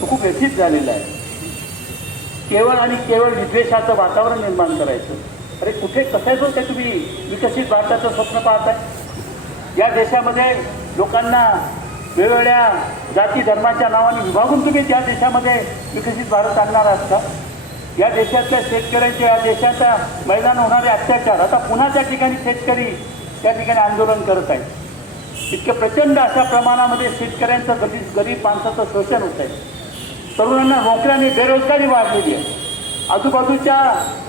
तो खूप व्यथित झालेला आहे. केवळ आणि केवळ विद्वेषाचं वातावरण निर्माण करायचं. अरे कुठे कसायचं ते तुम्ही विकसित भारताचं स्वप्न पाहताय? या देशामध्ये लोकांना वेगवेगळ्या जाती धर्माच्या नावाने विभागून तुम्ही त्या देशामध्ये विकसित भारत आणणार आहात का? या देशातल्या शेतकऱ्यांचे या देशाच्या महिलांना होणारे अत्याचार. आता पुन्हा त्या ठिकाणी शेतकरी त्या ठिकाणी आंदोलन करत आहेत. इतकं प्रचंड अशा प्रमाणामध्ये शेतकऱ्यांचं गरीब गरीब माणसाचं शोषण होत आहे. तरुणांना नोकऱ्याने बेरोजगारी वाढलेली आहे. आजूबाजूच्या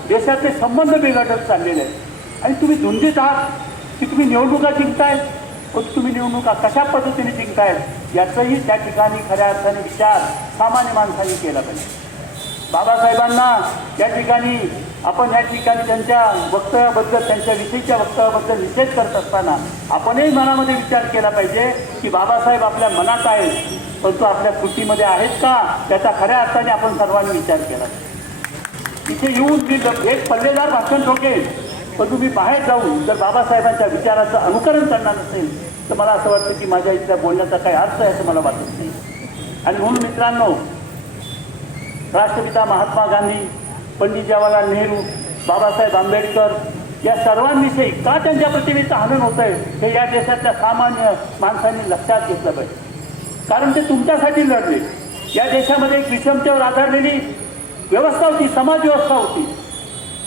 देशाचे संबंध बिघडत चाललेले आहेत. आणि तुम्ही धुंदीत आहात की तुम्ही निवडणुका जिंकताय? पण तुम्ही निवडणुका कशा पद्धतीने जिंकतायत याचाही त्या ठिकाणी खऱ्या अर्थाने विचार सामान्य माणसांनी केला पाहिजे. बाबासाहेबांना या ठिकाणी आपण या ठिकाणी त्यांच्या वक्तव्याबद्दल त्यांच्या विषयीच्या वक्तव्याबद्दल निषेध करत असताना आपणही मनामध्ये विचार केला पाहिजे की बाबासाहेब आपल्या मनात आहेत. परंतु आपल्या कृतीमध्ये आहेत का त्याचा खऱ्या अर्थाने आपण सर्वांनी विचार केला. इथे येऊन मी एक पल्लेदार भाषण ठोकेल पण तुम्ही बाहेर जाऊन जर बाबासाहेबांच्या विचाराचं अनुकरण करणार नसेल तर मला असं वाटतं की माझ्या इथल्या बोलण्याचा काही अर्थ आहे असं मला वाटत नाही. आणि म्हणून मित्रांनो राष्ट्रपिता महात्मा गांधी पंडित जवाहरलाल नेहरू बाबासाहेब आंबेडकर या सर्वांविषयी का त्यांच्या प्रतिमेचं हनन होत आहे हे या देशातल्या सामान्य माणसांनी लक्षात घेतलं पाहिजे. कारण ते तुमच्यासाठी लढले या देशामध्ये एक विषमतेवर आधारलेली व्यवस्था होती समाज व्यवस्था होती.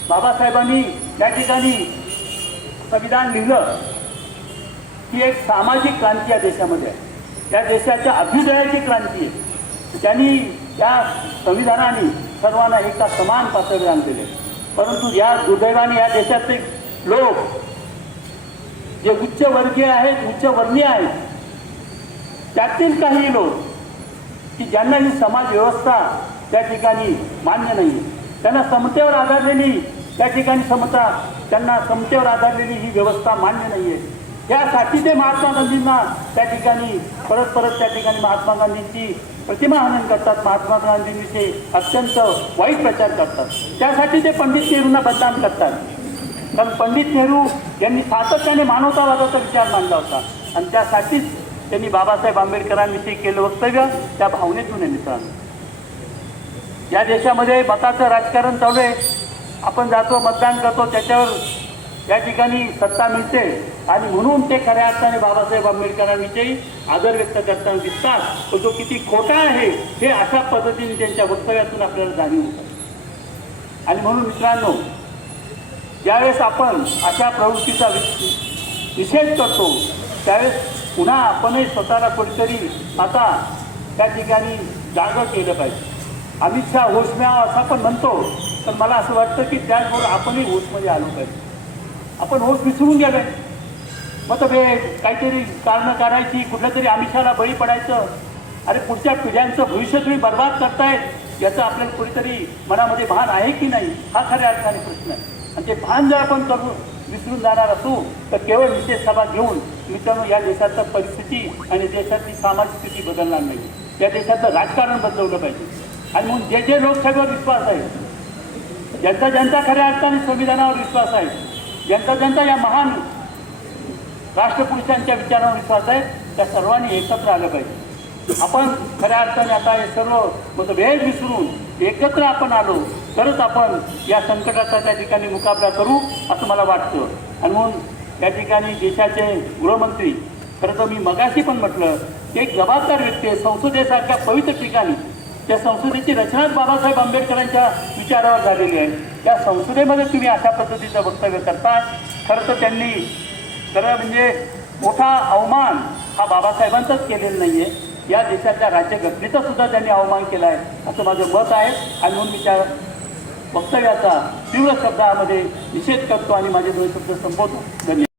बाबासाहेबांनी त्या ठिकाणी संविधान लिहिलं. ही एक सामाजिक क्रांती या देशामध्ये आहे. या देशाच्या अभ्युदयाची क्रांती आहे. त्यांनी त्या संविधानाने सर्वांना एका समान पातळीवर आणलेले परंतु या दुर्दैवाने या देशाचे लोक जे उच्च वर्गीय आहेत उच्च वर्णीय आहेत त्यातील काही लोक की ज्यांना ही समाज व्यवस्था त्या ठिकाणी मान्य नाही त्यांना समतेवर आधारलेली त्या ठिकाणी समता त्यांना समतेवर आधारलेली ही व्यवस्था मान्य नाही आहे यासाठी ते महात्मा गांधींना त्या ठिकाणी परत परत त्या ठिकाणी महात्मा गांधींची प्रतिमा हनन करतात महात्मा गांधींविषयी अत्यंत वाईट प्रचार करतात. त्यासाठी ते पंडित नेहरूंना बदनाम करतात. कारण पंडित नेहरू यांनी सातत्याने मानवतावादाचा विचार मांडला होता. आणि त्यासाठीच त्यांनी बाबासाहेब आंबेडकरांविषयी केलं वक्तव्य त्या भावनेतून आहे मित्रांनो या देशामध्ये मताचं राजकारण चालू आहे. आपण जातो मतदान करतो त्याच्यावर या ठिकाणी सत्ता मिळते. आणि म्हणून ते खऱ्या अर्थाने बाबासाहेब आंबेडकरांविषयी आदर व्यक्त करताना दिसतात. तो जो किती खोटा आहे हे अशा पद्धतीने त्यांच्या वक्तव्यातून आपल्याला जाणीव होतं. आणि म्हणून मित्रांनो ज्यावेळेस आपण अशा प्रवृत्तीचा वि- निषेध करतो त्यावेळेस पुन्हा आपणही स्वतःला कुठेतरी आता त्या ठिकाणी जागं केलं पाहिजे. अमित शहा होश असं आपण म्हणतो पण मला असं वाटतं की त्याचबरोबर आपणही होशमध्ये आलो पाहिजे. आपण होश विसरून गेलोय. मतभेद काहीतरी कारणं करायची कुठल्या तरी आमिषाला बळी पडायचं. अरे पुढच्या पिढ्यांचं भविष्य तुम्ही बर्बाद करतायत याचं आपल्याला कुठेतरी मनामध्ये भान आहे की नाही हा खऱ्या अर्थाने प्रश्न आहे. आणि ते भान जर आपण करू विसरून जाणार असू तर केवळ विशेष सभा घेऊन मित्रांनो या देशाचं परिस्थिती आणि देशातली सामाजिक स्थिती बदलणार नाही. या देशाचं राजकारण बदलवलं पाहिजे. आणि म्हणून जे जे लोकसभेवर विश्वास आहे ज्यांचा ज्यांचा खऱ्या अर्थाने संविधानावर विश्वास आहे ज्यांचा ज्यांचा या महान राष्ट्रपुरुषांच्या विचारावर विश्वास आहे त्या सर्वांनी एकत्र आलं पाहिजे. आपण खऱ्या अर्थाने आता हे सर्व मतभेद विसरून एकत्र आपण आलो तरच आपण या संकटाचा त्या ठिकाणी मुकाबला करू असं मला वाटतं. आणि म्हणून या ठिकाणी देशाचे गृहमंत्री खरं तर मी मगाशी पण म्हटलं की एक जबाबदार व्यक्ती आहे संसदेसारख्या पवित्र ठिकाणी. त्या संसदेची रचनाच बाबासाहेब आंबेडकरांच्या विचारावर झालेली आहे. त्या संसदेमध्ये तुम्ही अशा पद्धतीचं वक्तव्य करता? खरं तर त्यांनी खरं म्हणजे मोठा अवमान हा बाबासाहेबांचाच केलेला नाही आहे या देशातल्या राज्यघटनेचा सुद्धा त्यांनी अवमान केला आहे असं माझं मत आहे. आणि म्हणून मी त्या वक्तव्याचा तीव्र शब्दामध्ये निषेध करतो आणि माझे दोन शब्द संबोधतो धन्यवाद.